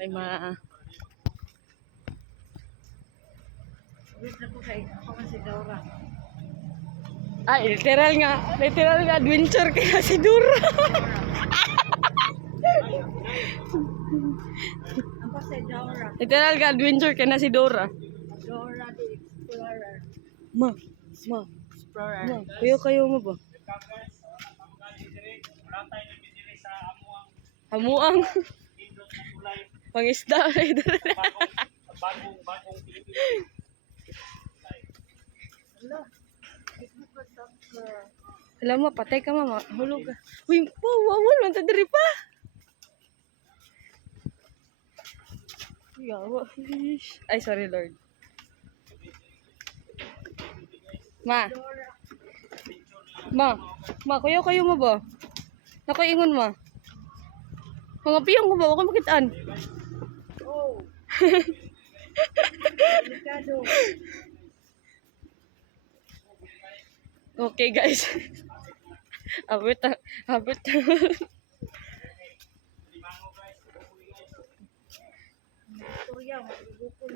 Ay ma... Wait na po kay ako man si Dora. Ay, literal nga adventure kaya si Dora. Ako si Dora. Literal nga adventure kaya na si Dora. Dora the Explorer. Ma, Explorer. kayo mo ba? Hamuang. Pangisda. Bagong Pilipinas. Hello. Facebook ko sa Alam mo, patay ka mama. Hulog ka. Uy, wawal man sa diri pa. Yawa. Ay, sorry Lord. Ma, kayo mo ba? Nakaingon ma. Mga piyong mo ba? Huwag kang makitaan. Oh. Delikado. Okay guys. Abot. Istorya, magugupol.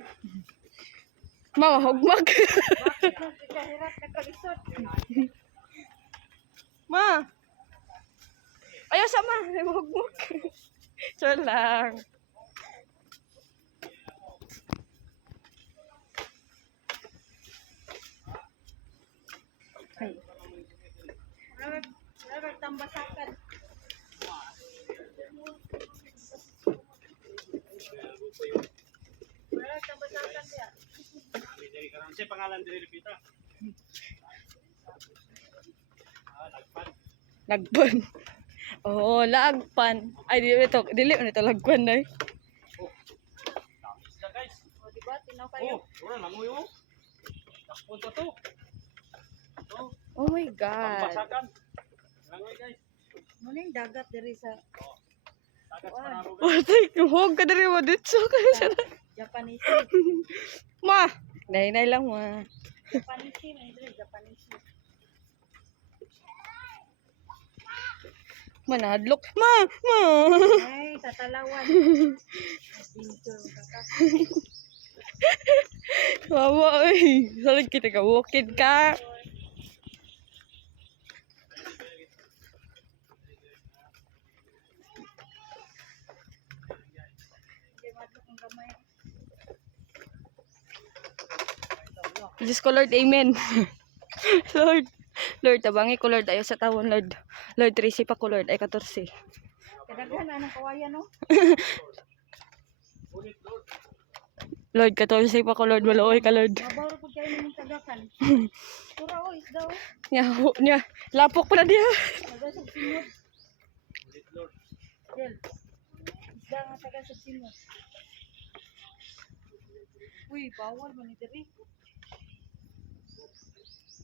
Mama, hugmag. Bakit mo kahirap na kalisod? Ma. Ayaw sama. Hugmag. So lang. Ay. Robert tambasakan. Robert tambasakan dia. Kasi pangalan diri Pita. Lagpan. Oo, lagpan. Ay, dili nito lagpan na. Isda guys. O diba, tinaw kayo. Ora langoy mo. Takpon to to. Oh my God. Pasakan. Langoy guys. Muna yung dagat diri sa Tagat sa Panaro guys. Patay, huwag ka na rin mo dito. Japanese. Ma, nay lang ma. Japanese may diri, Japanese. Manadlok. Ma. Ay, sa Talawan. Picture ka. Wawa, ay. Salag kita ka, walkid ka. Hindi madlok ang gamay. Diyos ko, Lord, amen. Lord, tabangi ko, Lord, ayaw sa tawon, Lord. Lord, 13 pa ko, Lord, ay 14. Kadaghan na ng kawayan, no? Lord, 14 pa ko, Lord, maluoy ka, Lord. Mabawro po kayo ng tagakan. Pura o, isda o. Nya, lapok pa na diya. Taga sa simot. Del. Isda nga taga sa simot. Uy, bawal man ni diri.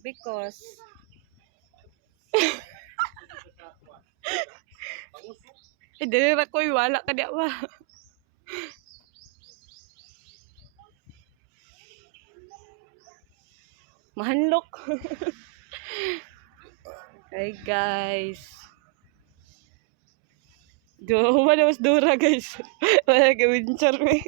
Because, dili ra ko'y wala ka diya ba? Mahanlok. Hi guys. Wala mas dura guys. Wala gawin charme.